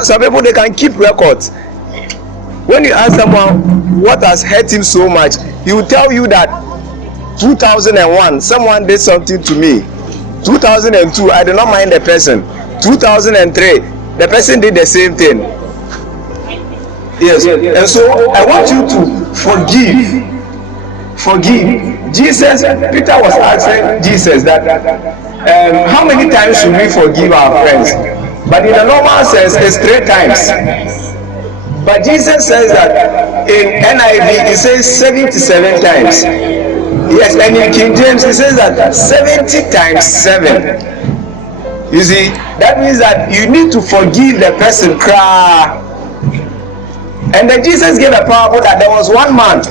Some people, they can keep records. When you ask someone what has hurt him so much, he will tell you that 2001 someone did something to me. 2002 I did not mind the person. 2003 the person did the same thing. Yes. And so I want you to forgive. Jesus, Peter was asking Jesus that how many times should we forgive our friends? But in the normal sense, it's 3 times. But Jesus says that in NIV, it says 77 times. Yes, and in King James, it says that 70 times 7. You see, that means that you need to forgive the person. And then Jesus gave a parable that there was one man,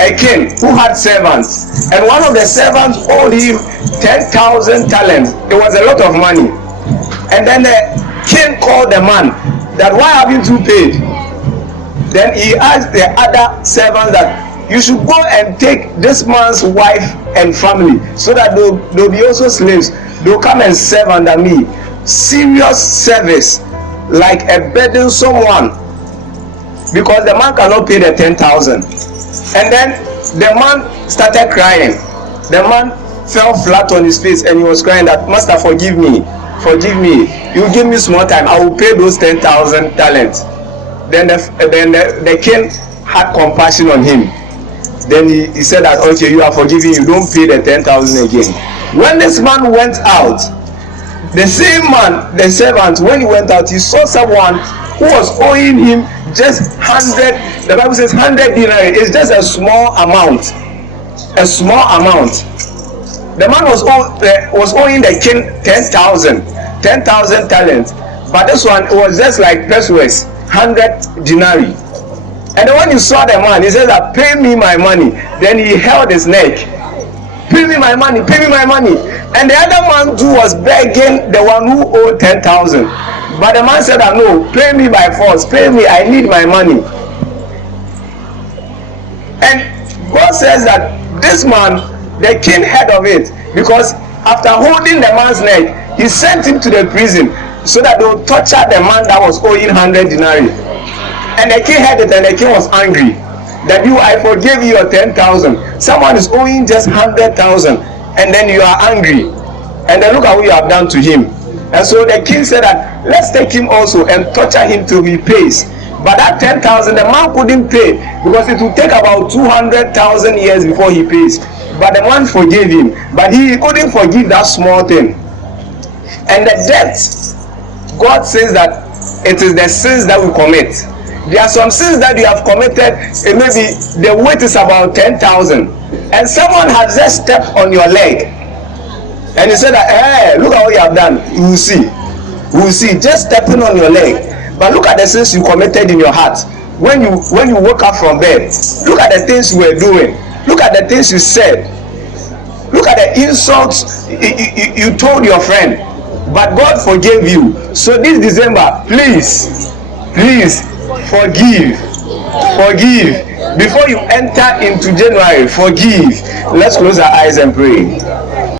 a king, who had servants. And one of the servants owed him 10,000 talents. It was a lot of money. And then the king called the man that, why haven't you paid? Then he asked the other servants that you should go and take this man's wife and family so that they'll be also slaves. They'll come and serve under me. Serious service, like a burdensome one, because the man cannot pay the 10,000. And then the man started crying. The man fell flat on his face and he was crying that, Master, forgive me. Forgive me. You give me small time. I will pay those 10,000 talents. Then the king had compassion on him. Then he said that, okay, you are forgiven. You don't pay the 10,000 again. When this man went out, the same man, the servant, when he went out, he saw someone who was owing him just 100. The Bible says 100 dinari. It's just a small amount. A small amount. The man was owing the king 10,000 talents, but this one was just like pesos, 100 denarii. And then when you saw the man, he said that, pay me my money. Then he held his neck. Pay me my money, pay me my money. And the other man too was begging the one who owed 10,000. But the man said that, no, pay me by force, pay me, I need my money. And God says that this man, the king heard of it, because after holding the man's neck, he sent him to the prison so that they would torture the man that was owing 100 denarii. And the king heard it, and the king was angry that I forgave you your 10,000. Someone is owing just 100,000, and then you are angry. And then look at what you have done to him. And so the king said that, let's take him also and torture him till he pays. But that 10,000, the man couldn't pay, because it would take about 200,000 years before he pays. But the man forgave him, but he couldn't forgive that small thing. And the debt, God says that it is the sins that we commit. There are some sins that you have committed, and maybe the weight is about 10,000, and someone has just stepped on your leg, and you said that, hey, look at what you have done. We will see, just stepping on your leg. But look at the sins you committed in your heart. When you woke up from bed, look at the things you were doing. Look at the things you said. Look at the insults you told your friend. But God forgave you. So this December, please forgive. Before you enter into January, forgive. Let's close our eyes and pray.